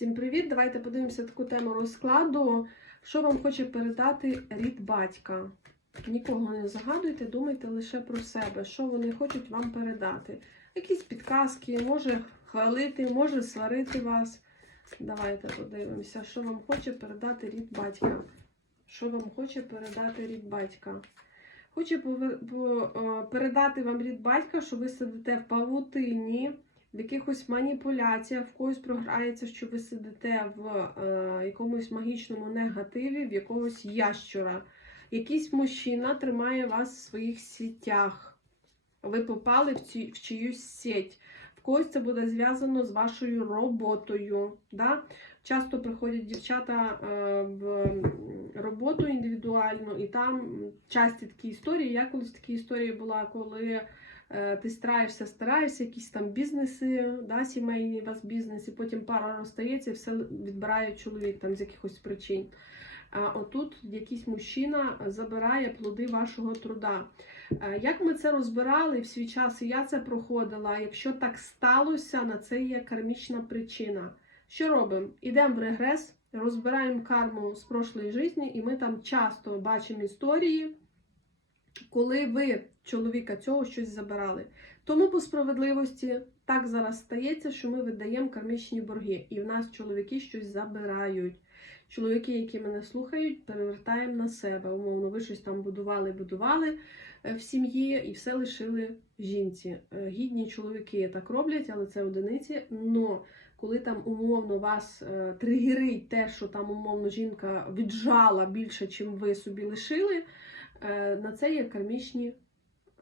Всім привіт! Давайте подивимося таку тему розкладу. Що вам хоче передати рід батька? Нікого не загадуйте, думайте лише про себе, що вони хочуть вам передати. Якісь підказки, може хвалити, може сварити вас. Давайте подивимося, що вам хоче передати рід батька. Що вам хоче передати рід батька? Хоче е, передати вам рід батька, що ви сидите в павутині, в якихось маніпуляціях, в когось програється, що ви сидите в е, якомусь магічному негативі, в якогось ящура. Якийсь мужчина тримає вас в своїх сітях. Ви попали в, ці, в чиюсь сеть. В когось це буде зв'язано з вашою роботою. Да? Часто приходять дівчата е, в роботу індивідуальну, і там часті такі історії. Я колись в такій історії була, коли ти стараєшся, стараєшся, якісь там бізнеси, да, сімейні у вас бізнеси, потім пара розстається і все відбирає чоловік там з якихось причин. А отут якийсь мужчина забирає плоди вашого труда. Е, Як ми це розбирали в свій час, і я це проходила. Якщо так сталося, на це є кармічна причина. Що робимо? Ідемо в регрес, розбираємо карму з прошлої житті, і ми там часто бачимо історії, коли ви чоловіка цього щось забирали. Тому по справедливості так зараз стається, що ми видаємо кармічні борги, і в нас чоловіки щось забирають. Чоловіки, які мене слухають, перевертаємо на себе. Умовно, ви щось там будували, будували е, в сім'ї і все лишили жінці. Е, Гідні чоловіки так роблять, але це одиниці. Но коли там умовно вас е, тригерить те, що там умовно жінка віджала більше, чим ви собі лишили, на це є кармічні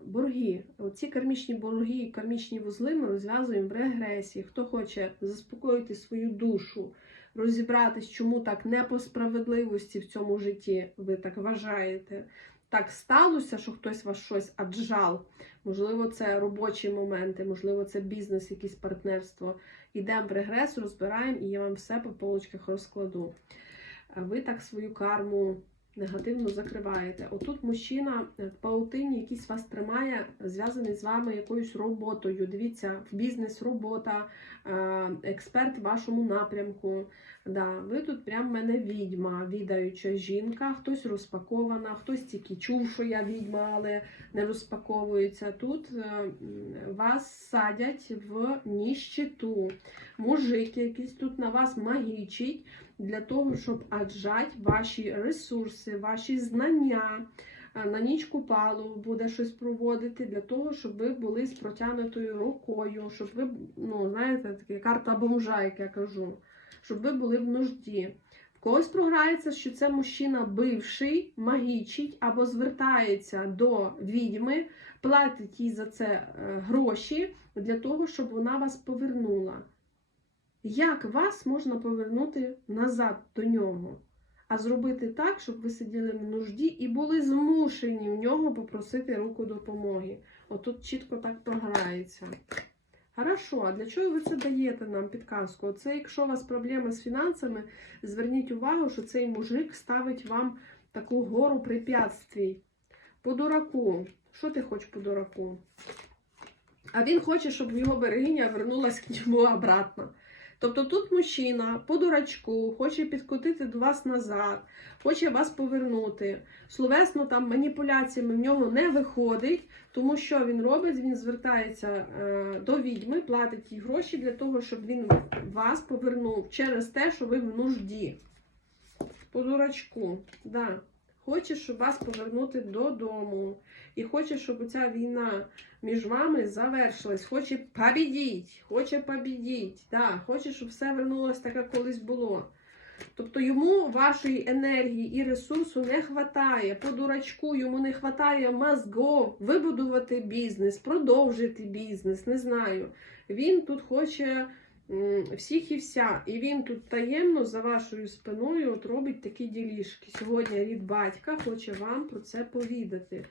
борги. Оці кармічні борги і кармічні вузли ми розв'язуємо в регресії. Хто хоче заспокоїти свою душу, розібратись, чому так не по справедливості в цьому житті ви так вважаєте. Так сталося, що хтось вас щось аджал. Можливо, це робочі моменти, можливо, це бізнес, якесь партнерство. Йдемо в регрес, розбираємо, і я вам все по полочках розкладу. Ви так свою карму негативно закриваєте. Отут мужчина в паутині якийсь вас тримає, зв'язаний з вами якоюсь роботою. Дивіться, в бізнес робота, е, експерт в вашому напрямку. Да, ви тут прям мене відьма, відаюча жінка, хтось розпакована, хтось тільки чув, що я відьма, але не розпаковується. Тут е, вас садять в ніщиту. Мужик якийсь тут на вас магічить для того, щоб аджать ваші ресурси, ваші знання. Е, На ніч купалу буде щось проводити для того, щоб ви були з протягнутою рукою, щоб ви, ну, знаєте, така карта бомжа, як я кажу, щоб ви були в нужді. В когось програється, що це мужчина бивший, магічить або звертається до відьми, платить їй за це е, гроші для того, щоб вона вас повернула. Як вас можна повернути назад до нього? А зробити так, щоб ви сиділи в нужді і були змушені в нього попросити руку допомоги. Отут чітко так програється. Хорошо, а для чого ви це даєте нам підказку? Оце, якщо у вас проблеми з фінансами, зверніть увагу, що цей мужик ставить вам таку гору препятствий. По дураку. Що ти хочеш по дураку? А він хоче, щоб його берегиня вернулась к ньому обратно. Тобто тут мужчина по дурачку хоче підкотити до вас назад, хоче вас повернути. Словесно там маніпуляціями в нього не виходить, тому що він робить, він звертається е, до відьми, платить їй гроші для того, щоб він вас повернув через те, що ви в нужді. По дурачку, да. Хоче, щоб вас повернути додому. І хоче, щоб ця війна між вами завершилась. Хоче побідіть, хоче побідіть. Да, хоче, щоб все вернулося так, як колись було. Тобто йому вашої енергії і ресурсу не вистачає. По дурачку йому не вистачає мозгов вибудувати бізнес, продовжити бізнес, не знаю. Він тут хоче всіх і вся. І він тут таємно за вашою спиною от робить такі ділішки. Сьогодні рід батька хоче вам про це повідати.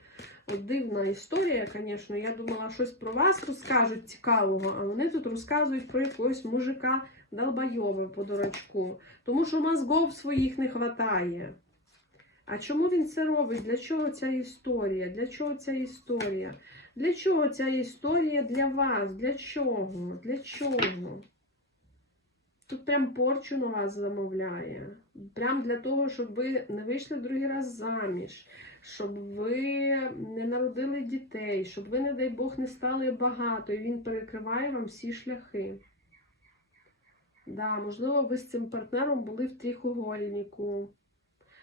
От дивна історія, звісно. Я думала, щось про вас розкажуть цікавого, а вони тут розказують про якогось мужика долбойова по дурачку. Тому що мозгов своїх не вистачає. А чому він це робить? Для чого ця історія? Для чого ця історія? Для чого ця історія для вас? Для чого? Для чого? Тут прям порчу на вас замовляє. Прям для того, щоб ви не вийшли другий раз заміж, щоб ви не народили дітей, щоб ви, не дай Бог, не стали багато, і він перекриває вам всі шляхи. Да, можливо, ви з цим партнером були в трихугольнику.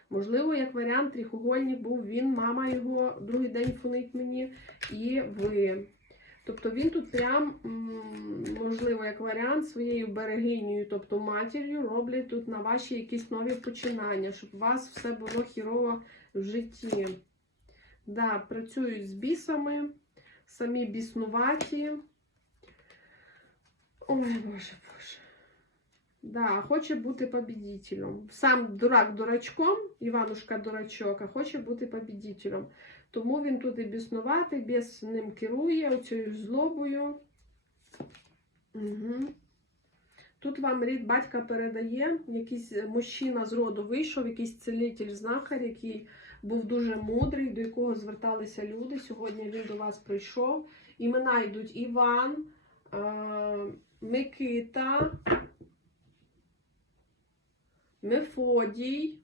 Можливо, як варіант, трихугольник був він, мама його другий день фонить мені, і ви. Тобто він тут прям, можливо, як варіант своєю берегинею, тобто матір'ю, роблять тут на ваші якісь нові починання, щоб у вас все було хірово в житті. Да, працюють з бісами, самі біснуваті. Ой, Боже, Боже. Да, хоче бути победителем. Сам дурак дурачком, Іванушка дурачок, а хоче бути победителем. Тому він тут і біснуватий, біс ним керує, оцією злобою. Угу. Тут вам рід батька передає, якийсь мужчина з роду вийшов, якийсь целитель знахар, який був дуже мудрий, до якого зверталися люди. Сьогодні він до вас прийшов. Імена йдуть Іван, е, Микита, Мефодій,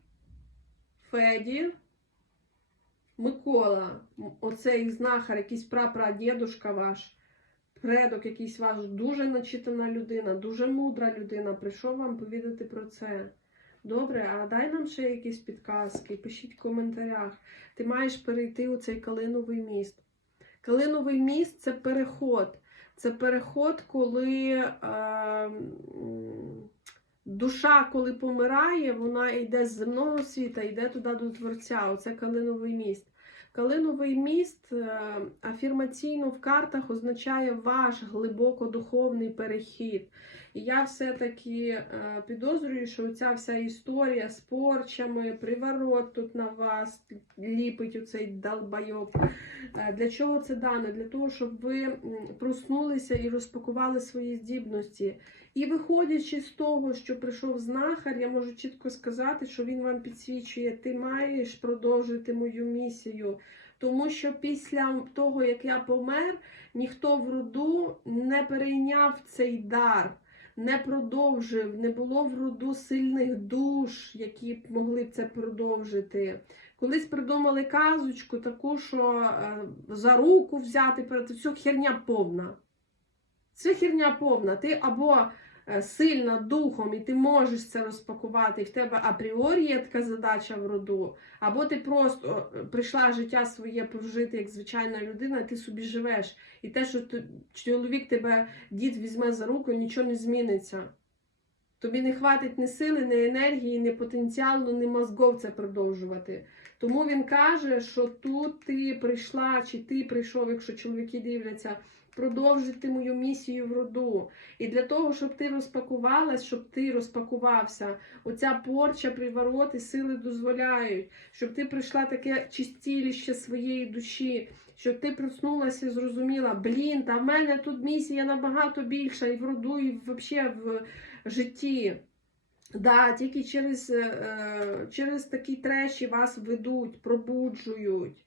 Федір. Микола, оцей знахар, якийсь прапрадідушка ваш, предок якийсь ваш, дуже начитана людина, дуже мудра людина, прийшов вам повідати про це. Добре, а дай нам ще якісь підказки, пишіть в коментарях. Ти маєш перейти у цей калиновий міст. Калиновий міст це переход. Це переход, коли е, душа, коли помирає, вона йде з земного світа, йде туди до Творця. Оце калиновий міст. Калиновий міст е, афірмаційно в картах означає ваш глибоко духовний перехід. І я все-таки е, підозрюю, що ця вся історія з порчами, приворот тут на вас ліпить у цей долбайок. Е, Для чого це дано? Для того, щоб ви проснулися і розпакували свої здібності. І виходячи з того, що прийшов знахар, я можу чітко сказати, що він вам підсвічує, ти маєш продовжити мою місію. Тому що після того, як я помер, ніхто в роду не перейняв цей дар, не продовжив, не було в роду сильних душ, які б могли б це продовжити. Колись придумали казочку таку, що е, за руку взяти, перед все херня повна. Це херня повна. Ти або е, сильна духом, і ти можеш це розпакувати, і в тебе апріорі є така задача в роду, або ти просто е, прийшла життя своє прожити як звичайна людина, і ти собі живеш. І те, що ти- чоловік тебе дід візьме за руку, нічого не зміниться. Тобі не хватить ні сили, ні енергії, ні потенціалу, ні мозгов це продовжувати. Тому він каже, що тут ти прийшла, чи ти прийшов, якщо чоловіки дивляться, продовжити мою місію в роду. І для того, щоб ти розпакувалась, щоб ти розпакувався, оця порча, привороти, сили дозволяють, щоб ти прийшла таке чистіліще своєї душі, щоб ти проснулася і зрозуміла, блін, та в мене тут місія набагато більша і в роду, і взагалі в житті. Да, тільки через, е, е, через такі треші вас ведуть, пробуджують.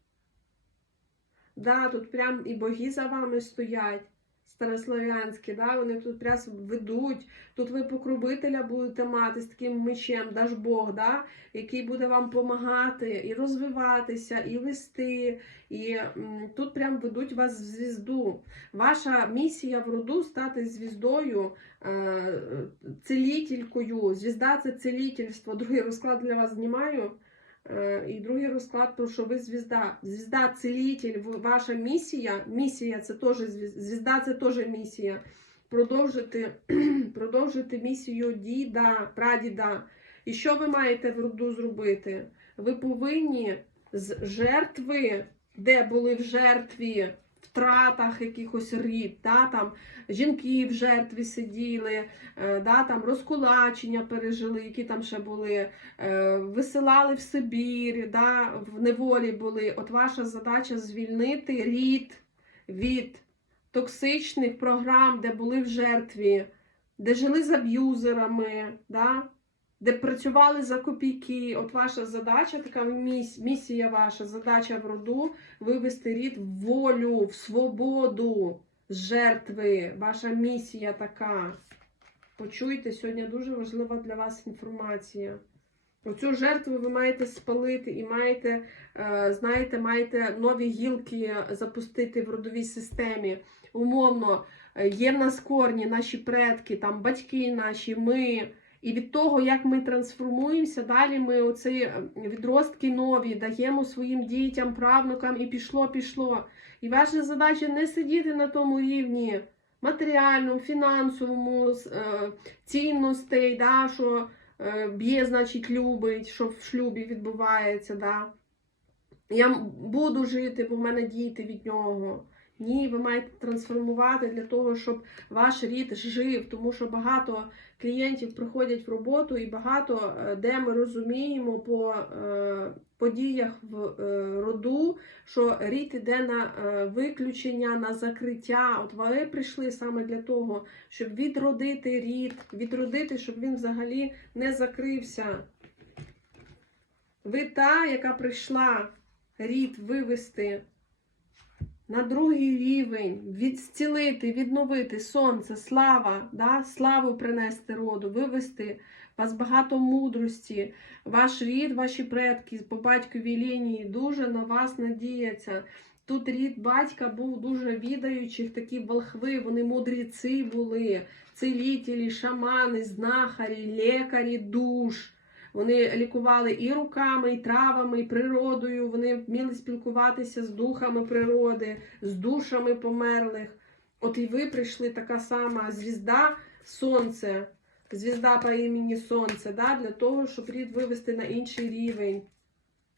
Да, тут прям і боги за вами стоять, старослов'янські, да, вони тут прям ведуть. Тут ви покровителя будете мати з таким мечем, даж Бог, да, який буде вам допомагати і розвиватися, і вести. І м, тут прям ведуть вас в звізду. Ваша місія в роду стати звіздою, е, целітелькою. Звізда це целітельство. Другий розклад для вас знімаю. Е, І другий розклад, про що ви звізда. Звізда цілітель, ваша місія. Місія це теж звіз- звізда, це теж місія. Продовжити, продовжити місію діда, прадіда. І що ви маєте в роду зробити? Ви повинні з жертви, де були в жертві, втратах якихось рід, да, там жінки в жертві сиділи, е, да, там розкулачення пережили, які там ще були е, висилали в Сибір, да, в неволі були. От ваша задача звільнити рід від токсичних програм, де були в жертві, де жили з аб'юзерами, да, де працювали за копійки. От ваша задача, така міс- місія ваша, задача в роду вивести рід в волю, в свободу з жертви. Ваша місія така. Почуйте, сьогодні дуже важлива для вас інформація. Оцю жертву ви маєте спалити і маєте, е, знаєте, маєте нові гілки запустити в родовій системі. Умовно, е, є в нас корні, наші предки, там батьки наші, ми. І від того, як ми трансформуємося, далі ми оці е, відростки нові даємо своїм дітям, правнукам, і пішло, пішло. І ваша задача не сидіти на тому рівні матеріальному, фінансовому, е, цінностей, да, що е, б'є, значить, любить, що в шлюбі відбувається. Да. Я буду жити, бо в мене діти від нього. Ні, ви маєте трансформувати для того, щоб ваш рід жив, тому що багато клієнтів приходять в роботу, і багато е, де ми розуміємо по е, подіях в е, роду, що рід іде на виключення, на закриття. От ви прийшли саме для того, щоб відродити рід, відродити, щоб він взагалі не закрився. Ви та, яка прийшла рід вивести на другий рівень, відстілити, відновити сонце, слава, да? славу принести роду, вивести вас багато мудрості, ваш рід, ваші предки по батьковій лінії дуже на вас надіяться. Тут рід батька був дуже відаючих, такі волхви, вони мудреці були, целітелі, шамани, знахарі, лікарі душ. Вони лікували і руками, і травами, і природою. Вони вміли спілкуватися з духами природи, з душами померлих. От і ви прийшли така сама звізда Сонце, звізда по імені Сонце, да, для того, щоб рід вивести на інший рівень.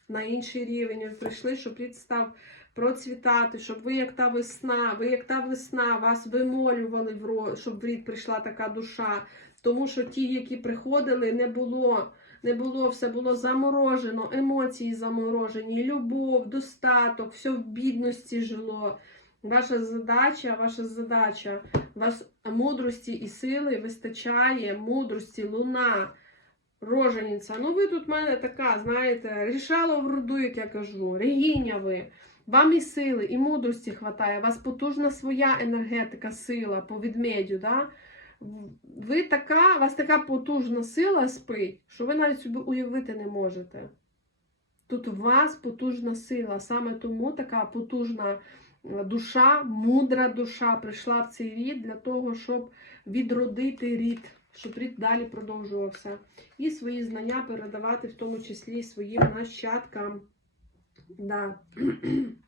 На інший рівень. Ви прийшли, щоб рід став процвітати, щоб ви як та весна, ви як та весна, вас вимолювали, щоб в рід прийшла така душа. Тому що ті, які приходили, не було не було, все було заморожено, емоції заморожені, любов, достаток, все в бідності жило. Ваша задача, ваша задача, вас мудрості і сили вистачає, мудрості, луна, рожениця. Ну, ви тут в мене така, знаєте, рішало в роду, як я кажу, регіня ви. Вам і сили, і мудрості хватає, у вас потужна своя енергетика, сила по відмедю, да? Ви така, у вас така потужна сила спить, що ви навіть собі уявити не можете. Тут у вас потужна сила, саме тому така потужна е, душа, мудра душа прийшла в цей рід для того, щоб відродити рід, щоб рід далі продовжувався. І свої знання передавати, в тому числі своїм нащадкам. Да.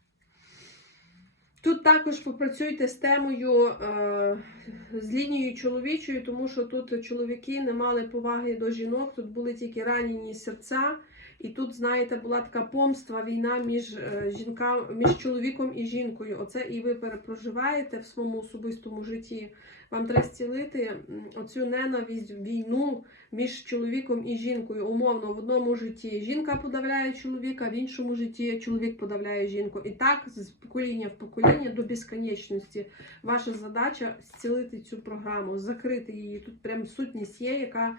Також попрацюйте з темою, е, з лінією чоловічою, тому що тут чоловіки не мали поваги до жінок, тут були тільки ранені серця. І тут, знаєте, була така помства, війна між е, жінками, між чоловіком і жінкою. Оце і ви перепроживаєте в своєму особистому житті. Вам треба зцілити оцю ненависть, війну між чоловіком і жінкою. Умовно, в одному житті жінка подавляє чоловіка, в іншому житті чоловік подавляє жінку. І так з покоління в покоління до безконечності. Ваша задача зцілити цю програму, закрити її. Тут прям сутність є, яка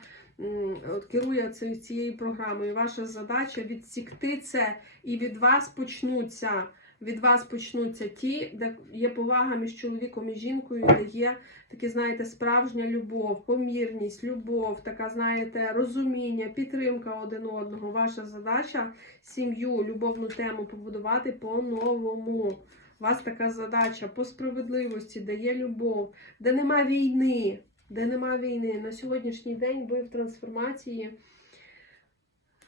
от керує ці- цією програмою. Ваша задача відсікти це, і від вас почнуться. Від вас почнуться ті, де є повага між чоловіком і жінкою, де є таке, знаєте, справжня любов, помірність, любов, така, знаєте, розуміння, підтримка один одного. Ваша задача сім'ю, любовну тему побудувати по-новому. У вас така задача по справедливості, де є любов, де нема війни, де нема війни. На сьогоднішній день ви в трансформації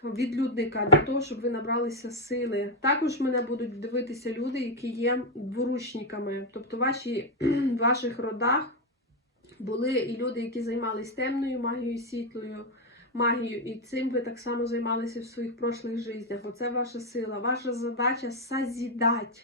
відлюдника для того, щоб ви набралися сили. Також мене будуть дивитися люди, які є дворучниками. Тобто ваші, в ваших родах були і люди, які займалися темною магією, світлою магією, і цим ви так само займалися в своїх прошлих життях. Оце ваша сила. Ваша задача созідати.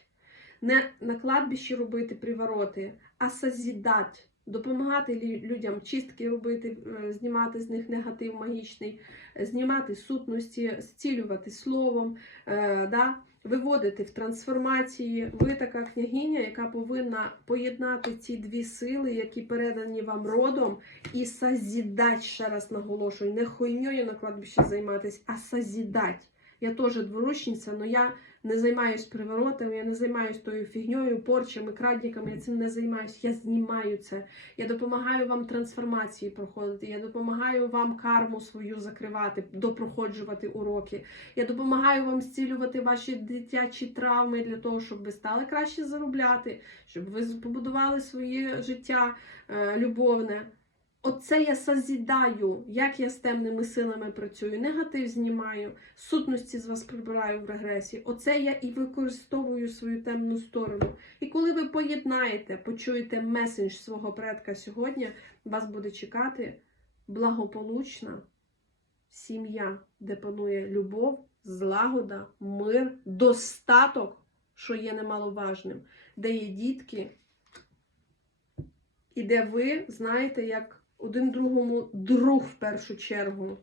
Не на кладбищі робити привороти, а созідати. Допомагати людям чистки робити, е, знімати з них негатив магічний, е, знімати сутності, зцілювати словом, е, да? виводити в трансформації. Ви така княгиня, яка повинна поєднати ці дві сили, які передані вам родом, і созідать, ще раз наголошую, не хуйньою на кладбищі займатися, а созідать. Я теж дворучниця, але я не займаюсь приворотами, я не займаюсь тою фігньою, порчами, крадниками, я цим не займаюсь. Я знімаю це. Я допомагаю вам трансформації проходити, я допомагаю вам карму свою закривати, допроходжувати уроки. Я допомагаю вам зцілювати ваші дитячі травми для того, щоб ви стали краще заробляти, щоб ви побудували своє життя е, любовне. Оце я созідаю, як я з темними силами працюю, негатив знімаю, сутності з вас прибираю в регресі. Оце я і використовую свою темну сторону. І коли ви поєднаєте, почуєте месендж свого предка сьогодні, вас буде чекати благополучна сім'я, де панує любов, злагода, мир, достаток, що є немаловажним, де є дітки, і де ви знаєте, як один другому друг в першу чергу.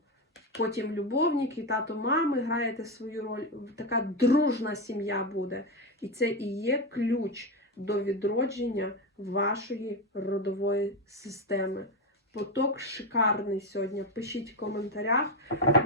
Потім любовник і тато мами граєте свою роль. Така дружна сім'я буде. І це і є ключ до відродження вашої родової системи. Поток шикарний сьогодні. Пишіть в коментарях,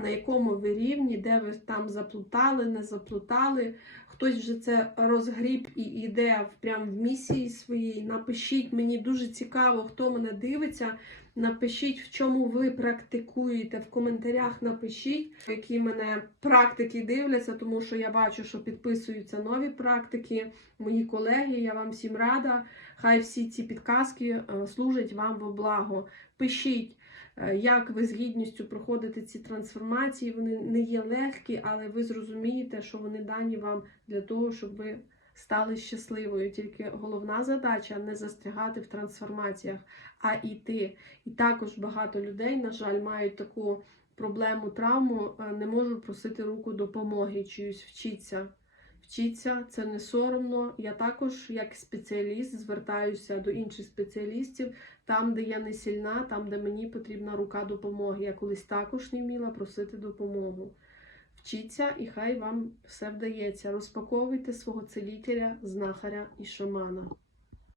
на якому ви рівні, де ви там заплутали, не заплутали. Хтось вже це розгріб і йде прямо в місії своїй. Напишіть, мені дуже цікаво, хто мене дивиться. Напишіть, в чому ви практикуєте. В коментарях напишіть, які мене практики дивляться, тому що я бачу, що підписуються нові практики, мої колеги. Я вам всім рада. Хай всі ці підказки е, служать вам во благо. Пишіть, е, як ви з гідністю проходите ці трансформації. Вони не є легкі, але ви зрозумієте, що вони дані вам для того, щоб ви стали щасливою. Тільки головна задача не застрягати в трансформаціях, а йти. І також багато людей, на жаль, мають таку проблему, травму, е, не можуть просити руку допомоги, чиюсь вчіться. Вчіться, це не соромно. Я також, як спеціаліст, звертаюся до інших спеціалістів там, де я не сильна, там, де мені потрібна рука допомоги. Я колись також не вміла просити допомогу. Вчіться, і хай вам все вдається. Розпаковуйте свого целітеля, знахаря і шамана.